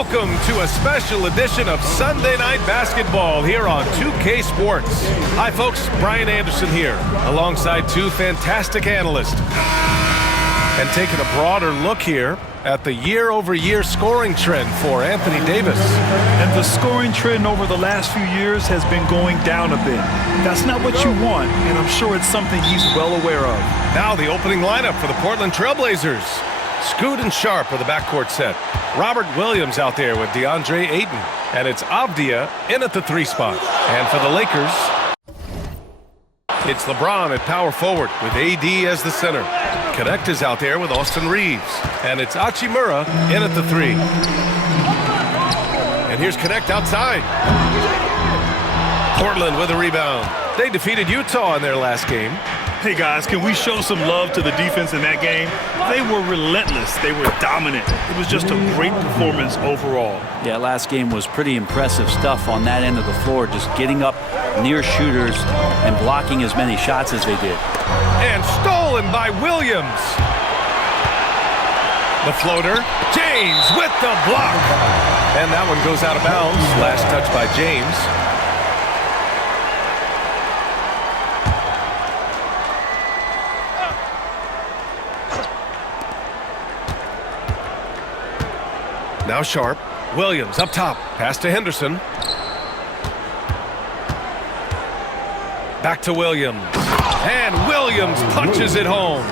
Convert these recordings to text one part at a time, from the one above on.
Welcome to a special edition of Sunday Night Basketball here on 2K Sports. Hi folks, Brian Anderson here, alongside two fantastic analysts. And taking a broader look here at the year-over-year scoring trend for Anthony Davis. And the scoring trend over the last few years has been going down a bit. That's not what you want, and I'm sure it's something he's well aware of. Now the opening lineup for the Portland Trailblazers. Scoot and Sharp are the backcourt set. Robert Williams out there with DeAndre Ayton. And it's Avdia in at the 3 spot. And for the Lakers, it's LeBron at power forward with AD as the center. Connect is out there with Austin Reeves. And it's Hachimura in at the 3. And here's Connect outside. Portland with a rebound. They defeated Utah in their last game. Hey guys, can we show some love to the defense in that game? They were relentless. They were dominant. It was just a great performance overall. Yeah, last game was pretty impressive stuff on that end of the floor, just getting up near shooters and blocking as many shots as they did. And stolen by Williams. The floater, James with the block. And that one goes out of bounds. Last touch by James. Now Sharp. Williams up top. Pass to Henderson. Back to Williams. And Williams punches it home.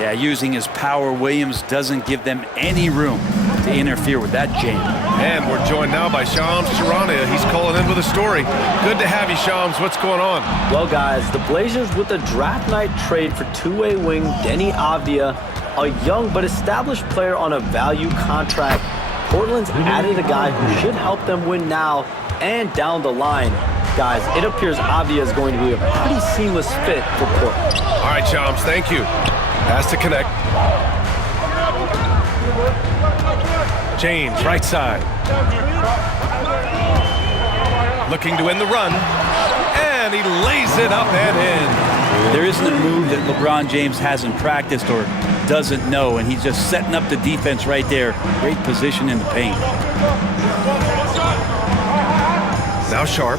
Yeah, using his power, Williams doesn't give them any room to interfere with that jam. And we're joined now by Shams Charania. He's calling in with a story. Good to have you, Shams. What's going on? Well, guys, the Blazers with a draft night trade for two-way wing Deni Avdia, a young but established player on a value contract. Portland's added a guy who should help them win now and down the line. Guys, it appears Avdia is going to be a pretty seamless fit for Portland. All right, Shams, thank you. Pass to Connect. James, right side. Looking to win the run. And he lays it up and in. There isn't a move that LeBron James hasn't practiced or doesn't know, and he's just setting up the defense right there. Great position in the paint. Now Sharp.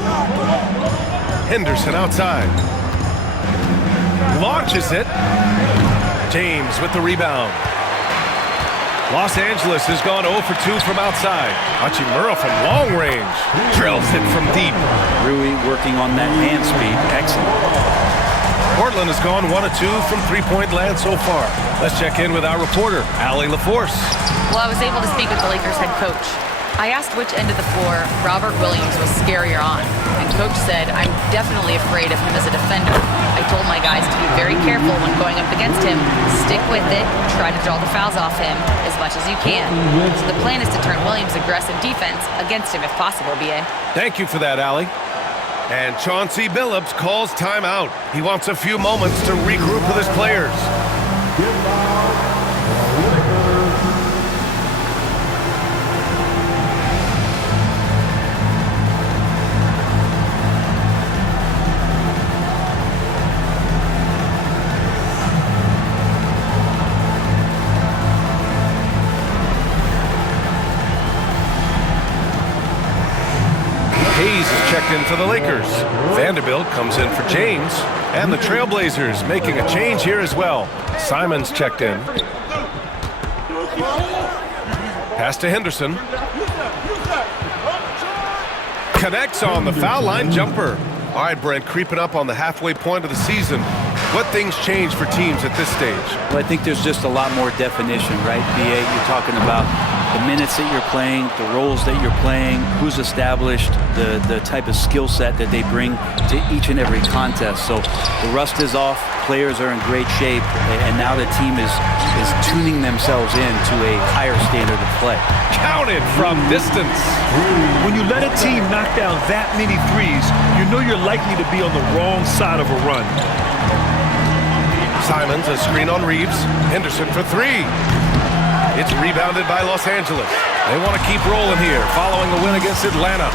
Henderson outside. Launches it. James with the rebound. Los Angeles has gone 0 for 2 from outside. Hachimura from long range. Drills it from deep. Rui working on that hand speed. Excellent. Portland has gone 1 of 2 from three-point land so far. Let's check in with our reporter, Allie LaForce. Well, I was able to speak with the Lakers head coach. I asked which end of the floor Robert Williams was scarier on, and coach said, I'm definitely afraid of him as a defender. I told my guys to be very careful when going up against him, stick with it, try to draw the fouls off him as much as you can. So the plan is to turn Williams' aggressive defense against him if possible, B.A. Thank you for that, Allie. And Chauncey Billups calls timeout. He wants a few moments to regroup with his players. Hayes is checked in for the Lakers. Vanderbilt comes in for James. And the Trailblazers making a change here as well. Simons checked in. Pass to Henderson. Connects on the foul line jumper. All right, Brent, creeping up on the halfway point of the season. What things change for teams at this stage? Well, I think there's just a lot more definition, right, B.A.? You're talking about the minutes that you're playing, the roles that you're playing, who's established, the type of skill set that they bring to each and every contest. So the rust is off, players are in great shape, and now the team is tuning themselves into a higher standard of play. Counted from distance. When you let a team knock down that many threes, you know you're likely to be on the wrong side of a run. Simons, a screen on Reeves. Henderson for 3. It's rebounded by Los Angeles. They want to keep rolling here following the win against Atlanta.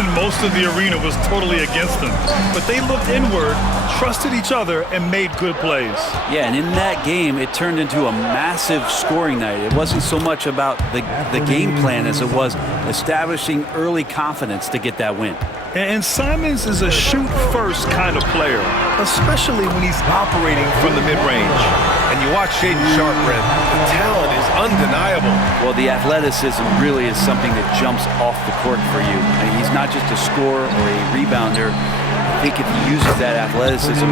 And most of the arena was totally against them. But they looked inward, trusted each other, and made good plays. Yeah, and in that game, it turned into a massive scoring night. It wasn't so much about the game plan as it was establishing early confidence to get that win. And Simons is a shoot-first kind of player, especially when he's operating from the mid-range. And you watch Shaedon Sharpe, Brent, the talent is undeniable. Well, the athleticism really is something that jumps off the court for you. I mean, he's not just a scorer or a rebounder. I think if he uses that athleticism,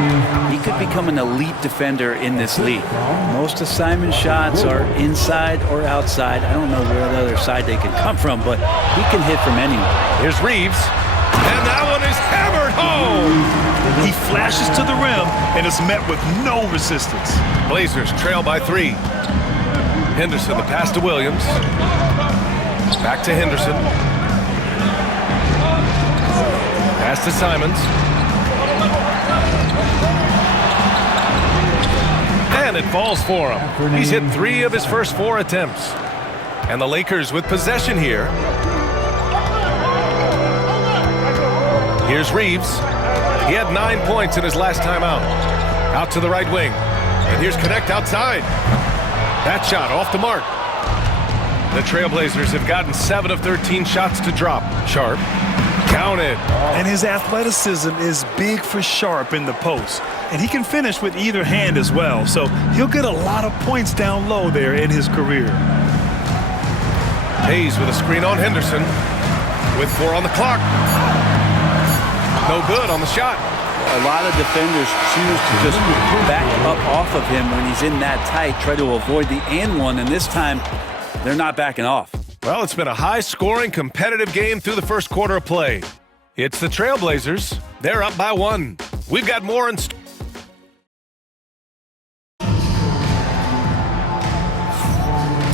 he could become an elite defender in this league. Most of Simons' shots are inside or outside. I don't know where the other side they can come from, but he can hit from anywhere. Here's Reeves. And that one is hammered home. He flashes to the rim and is met with no resistance. Blazers trail by 3. Henderson, the pass to Williams. Back to Henderson. Pass to Simons. And it falls for him. He's hit 3 of his first 4 attempts. And the Lakers with possession here. Here's Reeves. He had 9 points in his last time out. Out to the right wing. And here's Connect outside. That shot off the mark. The Trailblazers have gotten 7 of 13 shots to drop. Sharpe counted. And his athleticism is big for Sharpe in the post. And he can finish with either hand as well. So he'll get a lot of points down low there in his career. Hayes with a screen on Henderson. With 4 on the clock. No good on the shot. A lot of defenders choose to just back up off of him when he's in that tight, try to avoid the and one, and this time they're not backing off. Well, it's been a high-scoring, competitive game through the first quarter of play. It's the Trailblazers. They're up by 1. We've got more in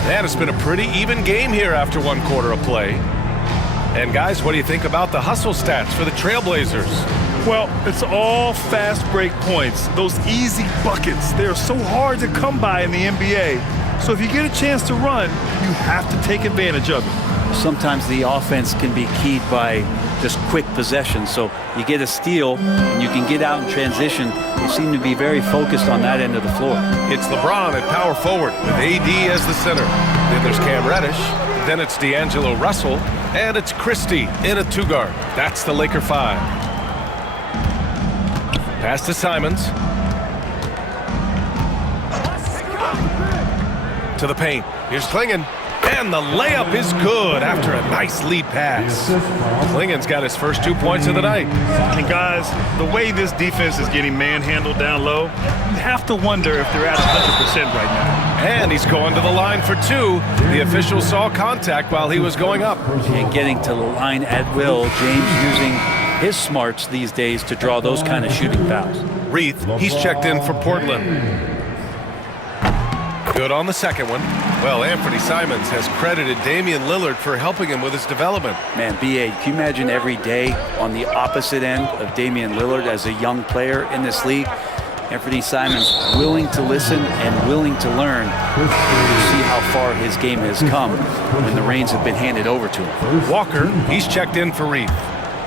And it's been a pretty even game here after 1 quarter of play. And guys, what do you think about the hustle stats for the Trailblazers? Well, it's all fast break points. Those easy buckets, they're so hard to come by in the NBA. So if you get a chance to run, you have to take advantage of it. Sometimes the offense can be keyed by just quick possession. So you get a steal and you can get out in transition. They seem to be very focused on that end of the floor. It's LeBron at power forward with AD as the center. Then there's Cam Reddish. Then it's D'Angelo Russell. And it's Christie in a 2-guard. That's the Laker 5. Pass to Simons. To the paint. Here's Clingan. And the layup is good after a nice lead pass. Clingan's got his first 2 points of the night. And guys, the way this defense is getting manhandled down low, you have to wonder if they're at 100% right now. And he's going to the line for 2. The official saw contact while he was going up. And getting to the line at will, James using his smarts these days to draw those kind of shooting fouls. Reith, he's checked in for Portland. Good on the second one. Well, Anthony Simons has credited Damian Lillard for helping him with his development. Man, B.A., can you imagine every day on the opposite end of Damian Lillard as a young player in this league? Anthony Simons willing to listen and willing to learn. You see how far his game has come when the reins have been handed over to him. Walker, he's checked in for Reith.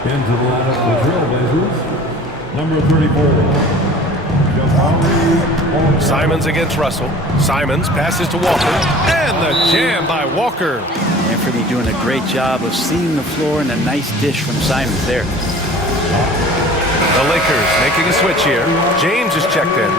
Into the lineup for Trailblazers, number 34. Simons against Russell. Simons passes to Walker. And the jam by Walker. Anthony doing a great job of seeing the floor and a nice dish from Simons there. The Lakers making a switch here. James is checked in.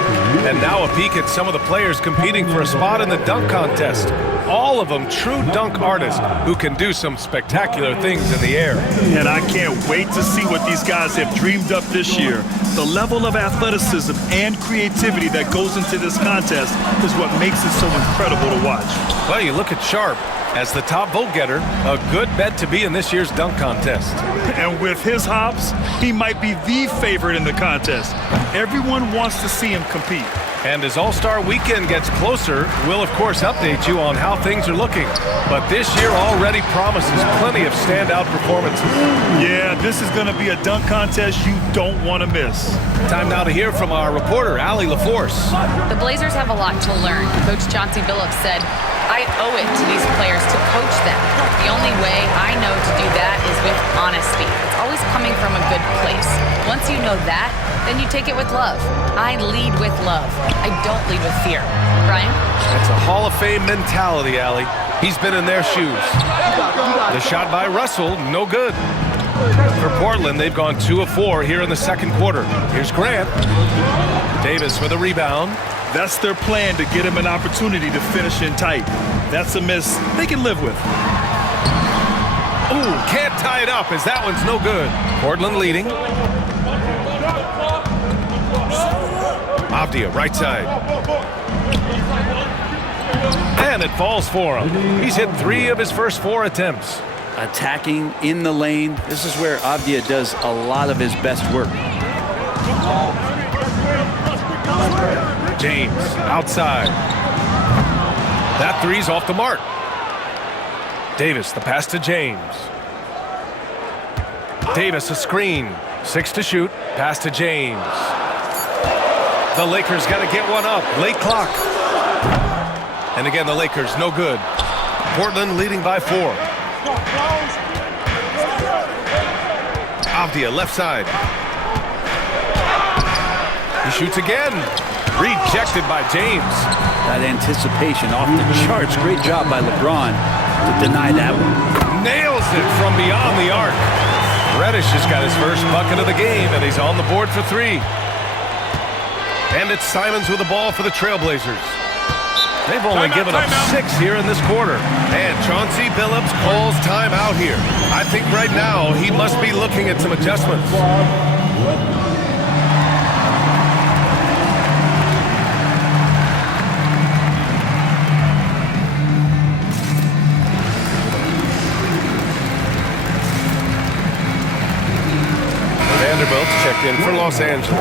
And now a peek at some of the players competing for a spot in the dunk contest. All of them true dunk artists who can do some spectacular things in the air. And I can't wait to see what these guys have dreamed up this year. The level of athleticism and creativity that goes into this contest is what makes it so incredible to watch. Well, you look at Sharpe as the top vote getter, a good bet to be in this year's dunk contest. And with his hops, he might be the favorite in the contest. Everyone wants to see him compete. And as All-Star Weekend gets closer, we'll of course update you on how things are looking. But this year already promises plenty of standout performances. Yeah, this is going to be a dunk contest you don't want to miss. Time now to hear from our reporter, Allie LaForce. The Blazers have a lot to learn. Coach Chauncey Billups said, I owe it to these players to coach them. The only way I know to do that is with honesty. It's always coming from a good place. Once you know that, then you take it with love. I lead with love. I don't lead with fear. Brian? That's a Hall of Fame mentality, Allie. He's been in their shoes. The shot by Russell, no good. For Portland, they've gone 2 of 4 here in the second quarter. Here's Grant. Davis with a rebound. That's their plan, to get him an opportunity to finish in tight. That's a miss they can live with. Ooh, can't tie it up as that one's no good. Portland leading. Avdia, right side. And it falls for him. He's hit 3 of his first 4 attempts. Attacking in the lane. This is where Avdia does a lot of his best work. James, outside. That 3's off the mark. Davis, the pass to James. Davis, a screen. 6 to shoot. Pass to James. The Lakers got to get one up. Late clock. And again, the Lakers, no good. Portland leading by 4. Avdia, left side. He shoots again. Rejected by James. That anticipation off the charts. Great job by LeBron to deny that one. Nails it from beyond the arc. Reddish has got his first bucket of the game, and he's on the board for 3. And it's Simons with the ball for the Trailblazers. They've only given up 6 here in this quarter. And Chauncey Billups calls timeout here. I think right now he must be looking at some adjustments. Vanderbilt's checked in for Los Angeles.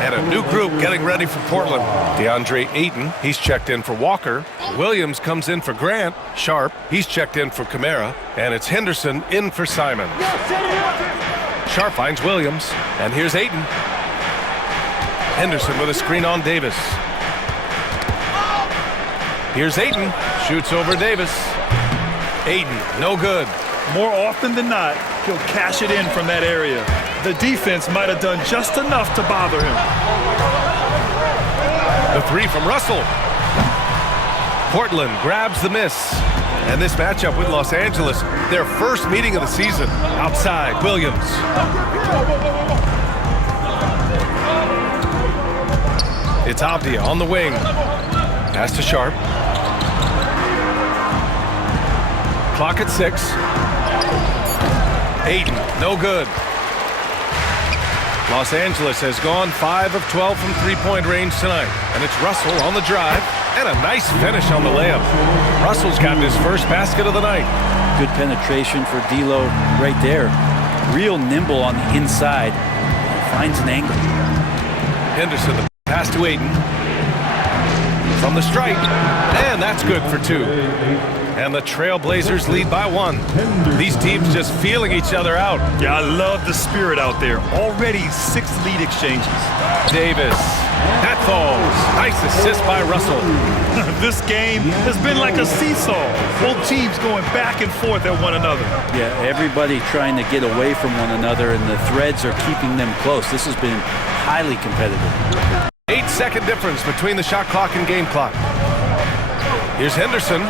And a new group getting ready for Portland. DeAndre Ayton, he's checked in for Walker. Williams comes in for Grant. Sharp, he's checked in for Kamara. And it's Henderson in for Simon. Sharp finds Williams. And here's Ayton. Henderson with a screen on Davis. Here's Ayton. Shoots over Davis. Ayton, no good. More often than not, he'll cash it in from that area. The defense might have done just enough to bother him. The 3 from Russell. Portland grabs the miss. And this matchup with Los Angeles, their first meeting of the season. Outside, Williams. It's Avdia on the wing. Pass to Sharp. Clock at 6. Ayton, no good. Los Angeles has gone 5 of 12 from three-point range tonight. And it's Russell on the drive. And a nice finish on the layup. Russell's got his first basket of the night. Good penetration for D'Lo right there. Real nimble on the inside. Finds an angle. Henderson, the pass to Ayton. From the strike. And that's good for 2. And the Trailblazers lead by 1. These teams just feeling each other out. Yeah, I love the spirit out there. Already 6 lead exchanges. Davis. That falls. Nice assist by Russell. This game has been like a seesaw. Both teams going back and forth at one another. Yeah, everybody trying to get away from one another, and the threads are keeping them close. This has been highly competitive. 8-second difference between the shot clock and game clock. Here's Henderson.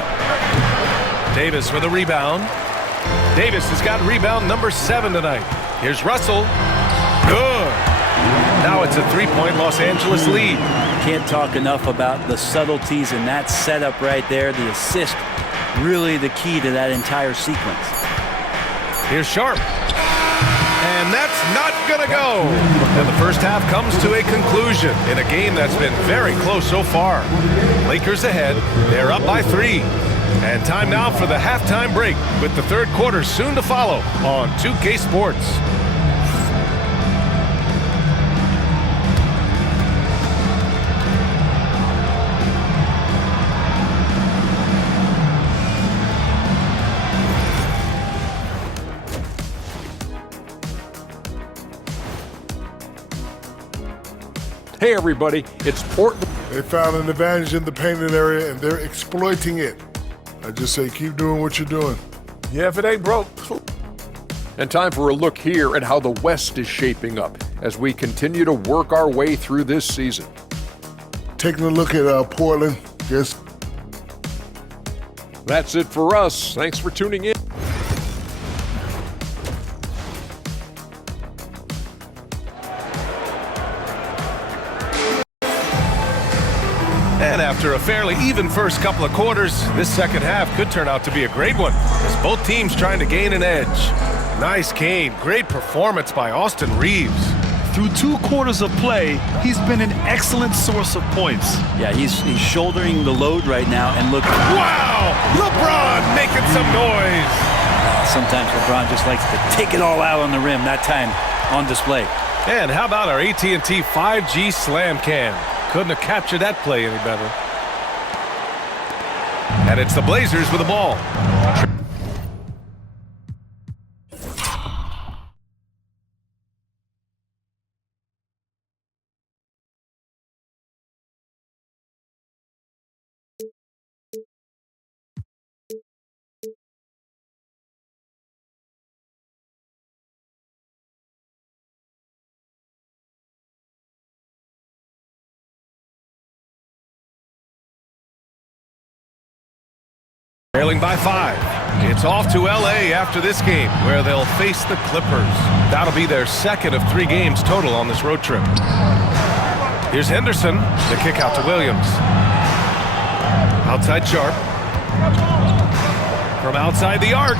Davis with a rebound. Davis has got rebound number 7 tonight. Here's Russell. Good. Now it's a 3-point Los Angeles lead. Can't talk enough about the subtleties in that setup right there. The assist, really the key to that entire sequence. Here's Sharp. And that's not going to go. And the first half comes to a conclusion in a game that's been very close so far. Lakers ahead. They're up by 3. And time now for the halftime break with the third quarter soon to follow on 2K Sports. Hey everybody, it's Portland. They found an advantage in the painted area and they're exploiting it. I just say keep doing what you're doing. Yeah, if it ain't broke. And time for a look here at how the West is shaping up as we continue to work our way through this season. Taking a look at Portland, yes. That's it for us. Thanks for tuning in. And after a fairly even first couple of quarters, this second half could turn out to be a great one, as both teams trying to gain an edge. Nice game, great performance by Austin Reeves. Through 2 quarters of play, he's been an excellent source of points. Yeah, he's shouldering the load right now and look. Wow! LeBron making some noise. Sometimes LeBron just likes to take it all out on the rim, that time on display. And how about our AT&T 5G Slam Cam? Couldn't have captured that play any better. And it's the Blazers with the ball. Trailing by 5. It's off to L.A. after this game, where they'll face the Clippers. That'll be their second of 3 games total on this road trip. Here's Henderson, the kick out to Williams. Outside Sharp. From outside the arc.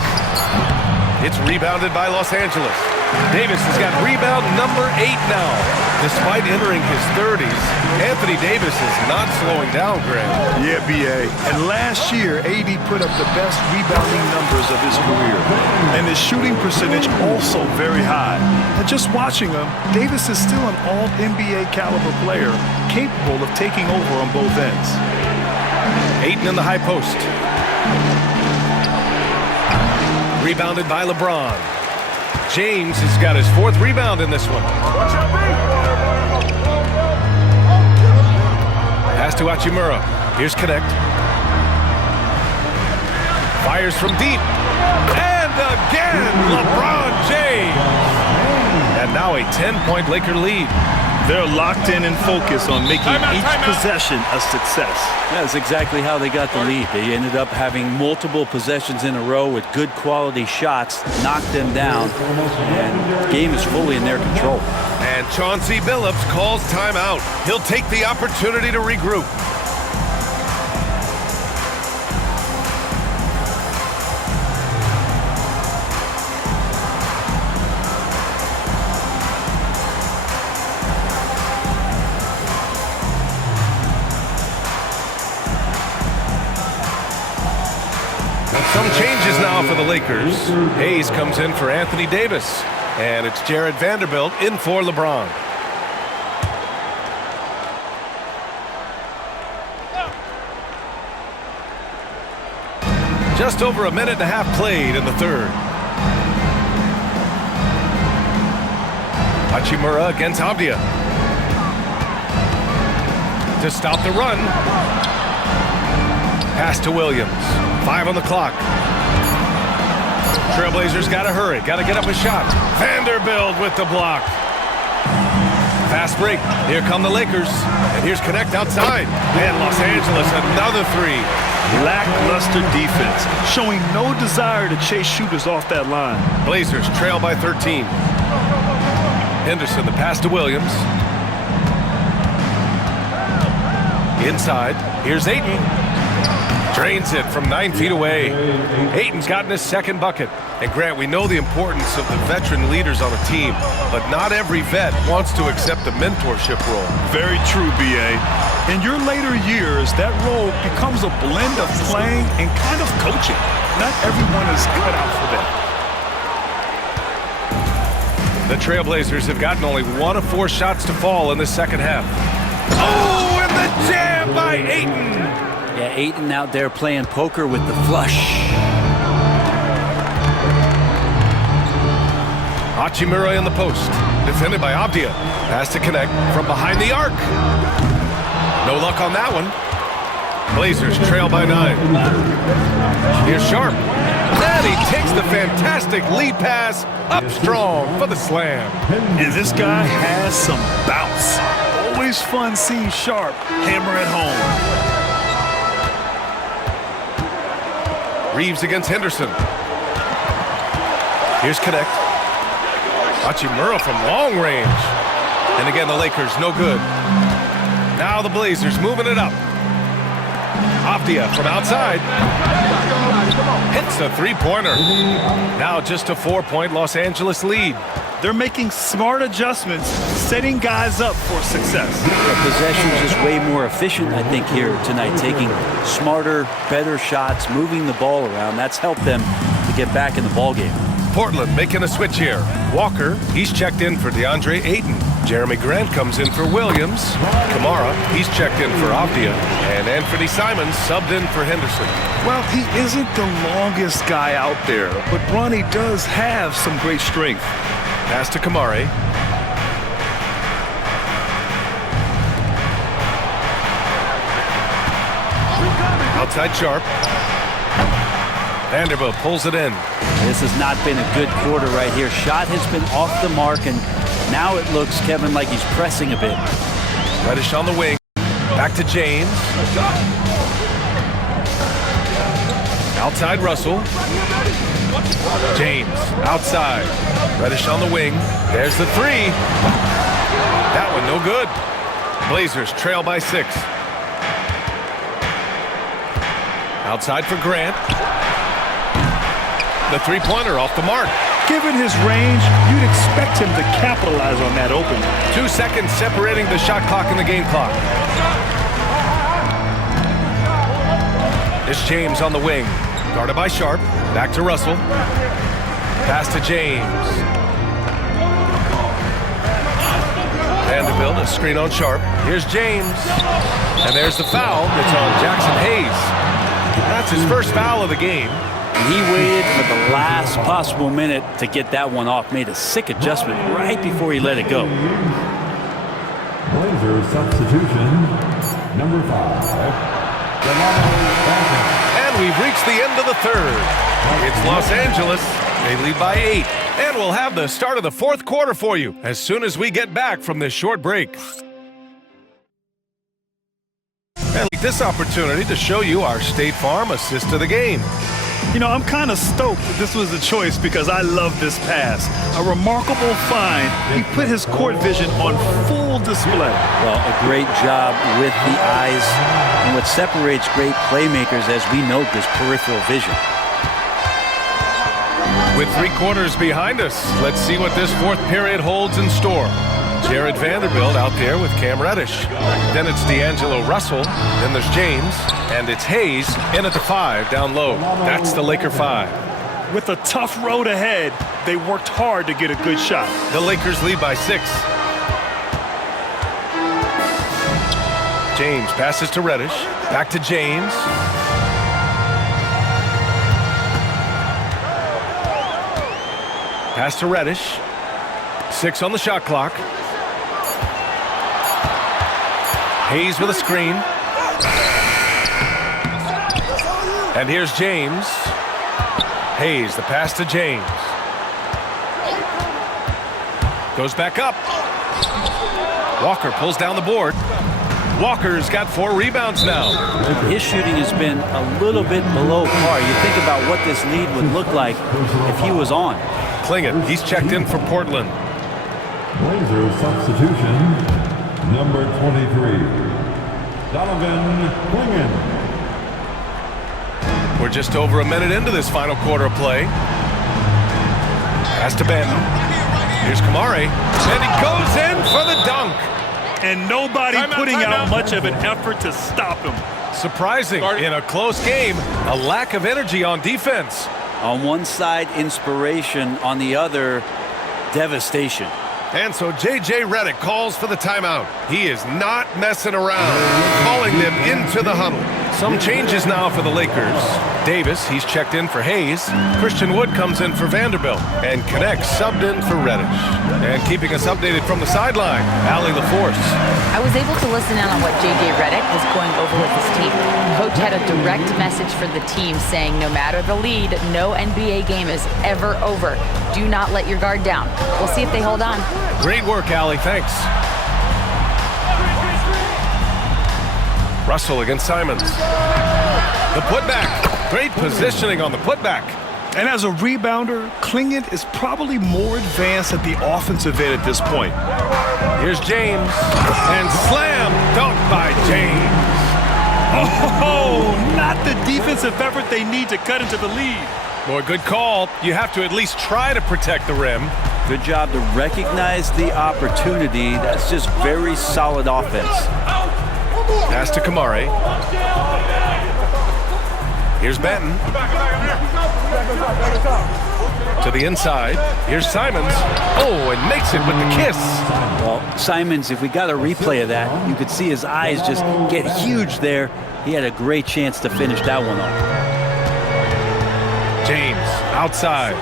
It's rebounded by Los Angeles. Davis has got rebound number 8 now. Despite entering his 30s, Anthony Davis is not slowing down, Grant. Yeah, B.A. And last year, AD put up the best rebounding numbers of his career. And his shooting percentage also very high. And just watching him, Davis is still an all-NBA caliber player, capable of taking over on both ends. Ayton in the high post. Rebounded by LeBron. James has got his 4th rebound in this one. Pass to Hachimura. Here's Connect. Fires from deep. And again, LeBron James. And now a 10-point Laker lead. They're locked in and focused on making each possession a success. That's exactly how they got the lead. They ended up having multiple possessions in a row with good quality shots, knocked them down, and the game is fully in their control. And Chauncey Billups calls timeout. He'll take the opportunity to regroup. Some changes now for the Lakers. Hayes comes in for Anthony Davis. And it's Jared Vanderbilt in for LeBron. Just over a minute and a half played in the third. Hachimura against Avdia. To stop the run. Pass to Williams. 5 on the clock. Trailblazers got to hurry. Got to get up a shot. Vanderbilt with the block. Fast break. Here come the Lakers. And here's Connect outside. And Los Angeles, another 3. Lackluster defense, showing no desire to chase shooters off that line. Blazers trail by 13. Henderson, the pass to Williams. Inside. Here's Ayton. Drains it from 9 feet away. Ayton's gotten his 2nd bucket. And Grant, we know the importance of the veteran leaders on a team, but not every vet wants to accept a mentorship role. Very true, B.A. In your later years, that role becomes a blend of playing and kind of coaching. Not everyone is cut out for that. The Trailblazers have gotten only 1 of 4 shots to fall in the second half. Oh, and the jam by Ayton! Yeah, Ayton out there playing poker with the flush. Hachimura in the post. Defended by Avdia. Pass to connect from behind the arc. No luck on that one. Blazers trail by 9. Here's Sharp. And he takes the fantastic lead pass up strong for the slam. And this guy has some bounce. Always fun seeing Sharp hammer at home. Reeves against Henderson. Here's Connect. Hachimura from long range. And again, the Lakers, no good. Now the Blazers moving it up. Avdia from outside. Hits the three-pointer. Now just a 4-point Los Angeles lead. They're making smart adjustments, setting guys up for success. The possession is just way more efficient, I think, here tonight, taking smarter, better shots, moving the ball around. That's helped them to get back in the ballgame. Portland making a switch here. Walker, he's checked in for DeAndre Ayton. Jeremy Grant comes in for Williams. Kamara, he's checked in for Avdia. And Anthony Simons subbed in for Henderson. Well, he isn't the longest guy out there, but Bronny does have some great strength. Pass to Kamari. Outside Sharp. Vanderbilt pulls it in. This has not been a good quarter right here. Shot has been off the mark, and now it looks, Kevin, like he's pressing a bit. Reddish on the wing. Back to James. Outside Russell. James outside. Reddish on the wing. There's the three. That one no good. Blazers trail by 6. Outside for Grant. The three-pointer off the mark. Given his range, you'd expect him to capitalize on that opening. 2 seconds separating the shot clock and the game clock. It's James on the wing. Guarded by Sharp. Back to Russell. Pass to James. Vanderbilt, a screen on Sharp. Here's James. And there's the foul. It's on Jackson Hayes. That's his first foul of the game. He waited for the last possible minute to get that one off. Made a sick adjustment right before he let it go. Blazer substitution, number 5. And we've reached the end of the third. It's Los Angeles. They lead by 8. And we'll have the start of the fourth quarter for you as soon as we get back from this short break. And take this opportunity to show you our State Farm assist to the game. You know, I'm kind of stoked that this was a choice because I love this pass. A remarkable find. He put his court vision on full display. Well, a great job with the eyes. And what separates great playmakers, as we note, is peripheral vision. With 3 quarters behind us, let's see what this fourth period holds in store. Jared Vanderbilt out there with Cam Reddish. Then it's D'Angelo Russell. Then there's James. And it's Hayes in at the 5 down low. That's the Laker 5. With a tough road ahead, they worked hard to get a good shot. The Lakers lead by 6. James passes to Reddish. Back to James. Pass to Reddish. 6 on the shot clock. Hayes with a screen. And here's James. Hayes, the pass to James. Goes back up. Walker pulls down the board. Walker's got 4 rebounds now. His shooting has been a little bit below par. You think about what this lead would look like if he was on. Klingin, he's checked in for Portland. Blazer substitution, number 23. Donovan Klingin. We're just over a minute into this final quarter of play. Pass to Benton. Here's Kamari. And he goes in for the dunk. And nobody putting out much of an effort to stop him. Surprising in a close game, a lack of energy on defense. On one side, inspiration. On the other, devastation. And so J.J. Redick calls for the timeout. He is not messing around, calling them into the huddle. Some changes now for the Lakers. Davis, he's checked in for Hayes. Christian Wood comes in for Vanderbilt. And Connect subbed in for Reddish. And keeping us updated from the sideline, Allie LaForce. I was able to listen in on what J.J. Redick was going over with his team. Coach had a direct message for the team saying no matter the lead, no NBA game is ever over. Do not let your guard down. We'll see if they hold on. Great work, Allie. Thanks. Russell against Simons. The putback. Great positioning on the putback. And as a rebounder, Klingent is probably more advanced at the offensive end at this point. Here's James. And slam dunk by James. Oh, not the defensive effort they need to cut into the lead. Boy, good call. You have to at least try to protect the rim. Good job to recognize the opportunity. That's just very solid offense. Pass to Kamari. Here's Benton. To the inside. Here's Simons. Oh, and makes it with the kiss. Well, Simons, if we got a replay of that, you could see his eyes just get huge there. He had a great chance to finish that one off. James outside.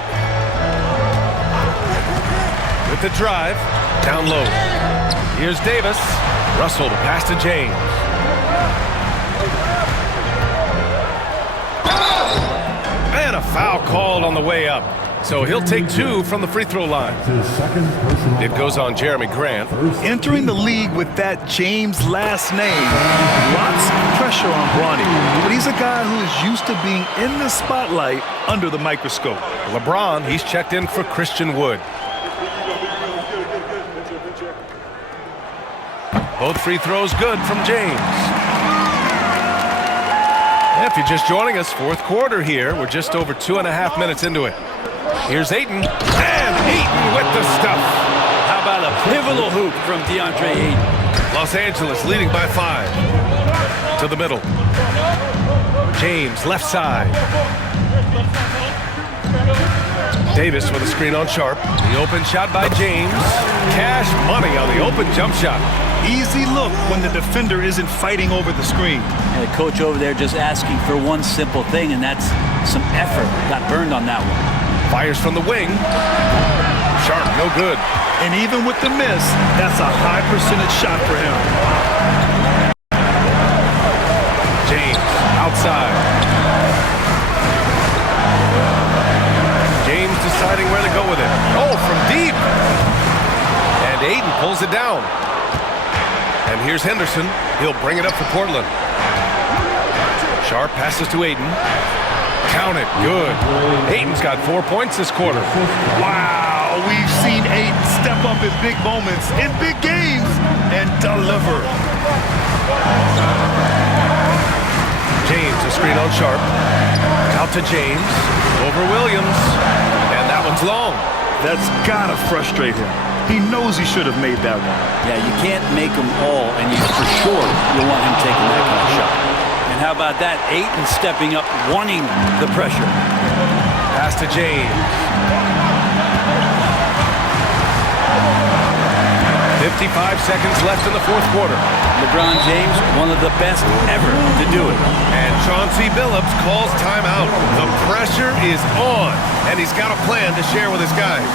With the drive. Down low. Here's Davis. Russell to pass to James. And a foul called on the way up. So he'll take 2 from the free throw line. It goes on Jeremy Grant. Entering the league with that James last name, lots of pressure on Bronny. But he's a guy who is used to being in the spotlight under the microscope. LeBron, he's checked in for Christian Wood. Both free throws good from James. If you're just joining us, fourth quarter here. We're just over 2.5 minutes into it. Here's Ayton. And Ayton with the stuff. How about a pivotal hoop from DeAndre Ayton? Los Angeles leading by 5. To the middle. James, left side. Davis with a screen on Sharp. The open shot by James. Cash money on the open jump shot. Easy look when the defender isn't fighting over the screen. And the coach over there just asking for one simple thing, and that's some effort. Got burned on that one. Fires from the wing. Sharp, no good. And even with the miss, that's a high percentage shot for him. James, outside. James deciding where to go with it. Oh, from deep. And Ayton pulls it down. And here's Henderson. He'll bring it up for Portland. Sharp passes to Ayton. Count it. Good. Ayton's got 4 points this quarter. Wow, we've seen Ayton step up in big moments, in big games, and deliver. James, a screen on Sharp. Out to James. Over Williams. And that one's long. That's gotta frustrate him. He knows he should have made that one. Yeah, you can't make them all, and you for sure you want him taking that kind of shot. And how about that? Ayton stepping up, wanting the pressure. Pass to James. 55 seconds left in the fourth quarter. LeBron James, one of the best ever to do it. And Chauncey Billups calls timeout. The pressure is on, and he's got a plan to share with his guys.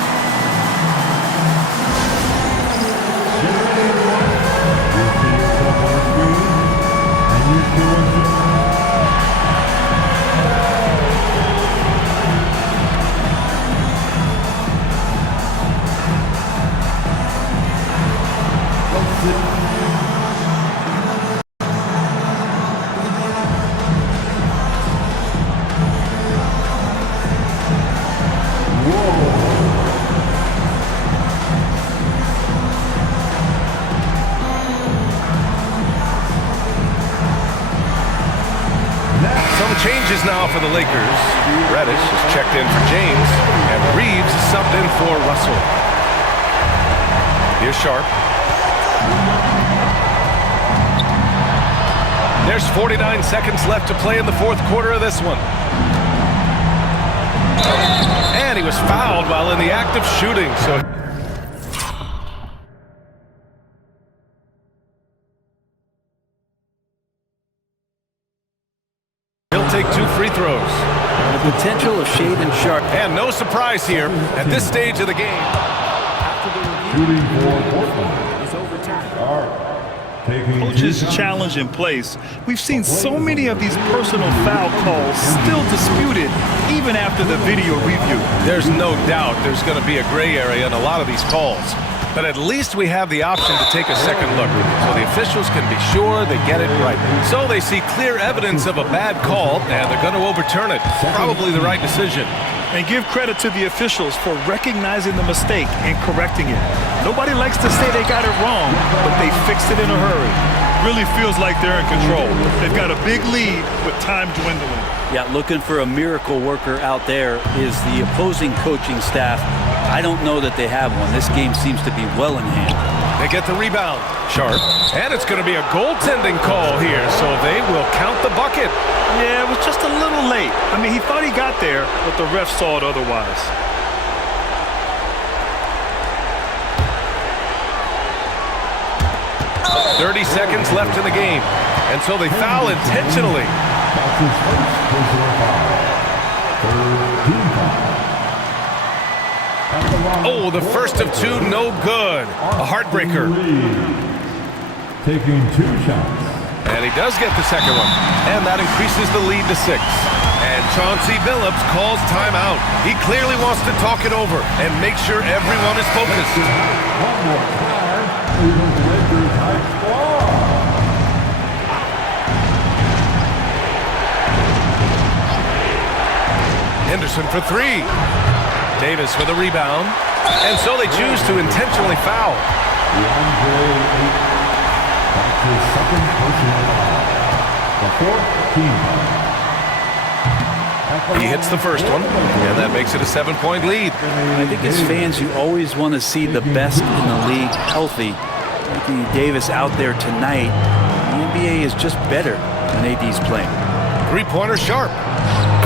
Changes now for the Lakers. Reddish is checked in for James, and Reeves is subbed in for Russell. Here's Sharp. There's 49 seconds left to play in the fourth quarter of this one. And he was fouled while in the act of shooting, so surprise here at this stage of the game. Shooting for Portland. It's overturned. Sharp. Taking Coach's two shots. challenge in place. We've seen so many of these personal foul calls still disputed even after the video review. There's no doubt there's going to be a gray area in a lot of these calls. But at least we have the option to take a second look, so the officials can be sure they get it right. So they see clear evidence of a bad call, and they're going to overturn it. Probably the right decision. And give credit to the officials for recognizing the mistake and correcting it. Nobody likes to say they got it wrong, but they fixed it in a hurry. Really feels like they're in control. They've got a big lead with time dwindling. Yeah, looking for a miracle worker out there is the opposing coaching staff. I don't know that they have one. This game seems to be well in hand. They get the rebound. Sharp. And it's going to be a goaltending call here, so they will count the bucket. Yeah, it was just a little late. I mean, he thought he got there, but the ref saw it otherwise. .30 seconds left in the game. And so they foul intentionally. That's his first personal foul. Third team foul. At the line, Oh, the first of two, no good. A heartbreaker. Taking two shots. And he does get the second one. And that increases the lead to 6. And Chauncey Billups calls timeout. He clearly wants to talk it over and make sure everyone is focused. One more time. Cleveland Lakers high score. Henderson for 3. Davis for the rebound. And so they choose to intentionally foul. DeAndre Ayton. That's his second personal foul. The fourth team foul. At the He hits the first one, and that makes it a 7-point lead. I think as fans, you always want to see the best in the league healthy. Anthony Davis out there tonight. The NBA is just better when AD's playing. Three-pointer Sharp.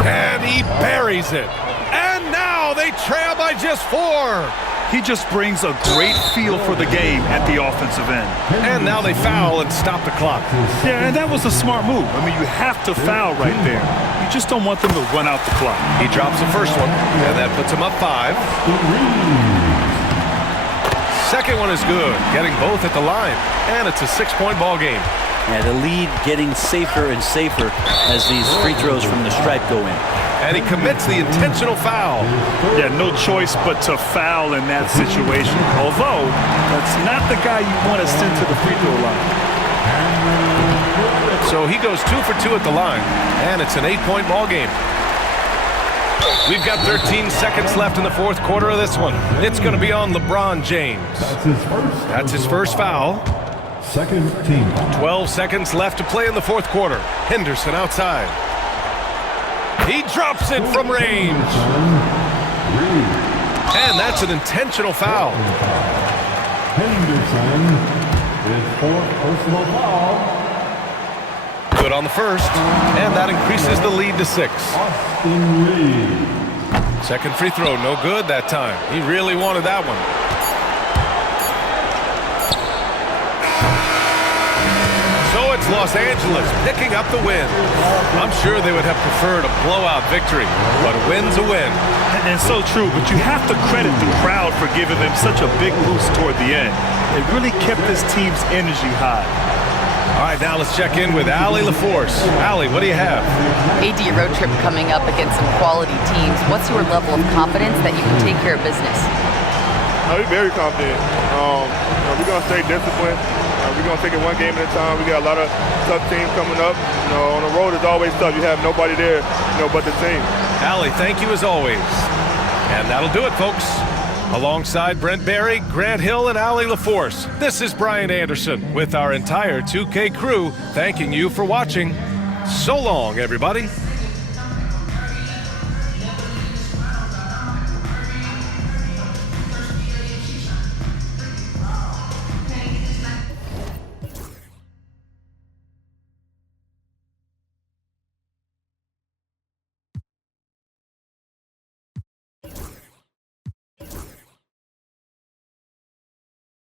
And he buries it. And now they trail by just 4. He just brings a great feel for the game at the offensive end. And now they foul and stop the clock. Yeah, and that was a smart move. I mean, you have to foul right there. You just don't want them to run out the clock. He drops the first one, and that puts him up 5. Second one is good, getting both at the line. And it's a 6-point ball game. Yeah, the lead getting safer and safer as these free throws from the stripe go in. And he commits the intentional foul. Yeah, no choice but to foul in that situation. Although, that's not the guy you want to send to the free throw line. So he goes 2 for 2 at the line, and it's an 8-point ball game. We've got 13 seconds left in the fourth quarter of this one. It's going to be on LeBron James. That's his first foul. Second team foul. 12 seconds left to play in the fourth quarter. Henderson outside. He drops it from range. And that's an intentional foul. Henderson, his fourth personal foul. Good on the first, and that increases the lead to 6. Austin Reed. Second free throw, no good that time. He really wanted that one. So it's Los Angeles picking up the win. I'm sure they would have preferred a blowout victory, but a win's a win. And so true, but you have to credit the crowd for giving them such a big boost toward the end. It really kept this team's energy high. All right, now let's check in with Allie LaForce. Allie, what do you have? AD road trip coming up against some quality teams. What's your level of confidence that you can take care of business? We're very confident. We're going to stay disciplined. We're going to take it one game at a time. We got a lot of tough teams coming up. On the road, it's always tough. You have nobody there, but the team. Allie, thank you as always. And that'll do it, folks. Alongside Brent Barry, Grant Hill, and Allie LaForce, this is Brian Anderson with our entire 2K crew thanking you for watching. So long, everybody.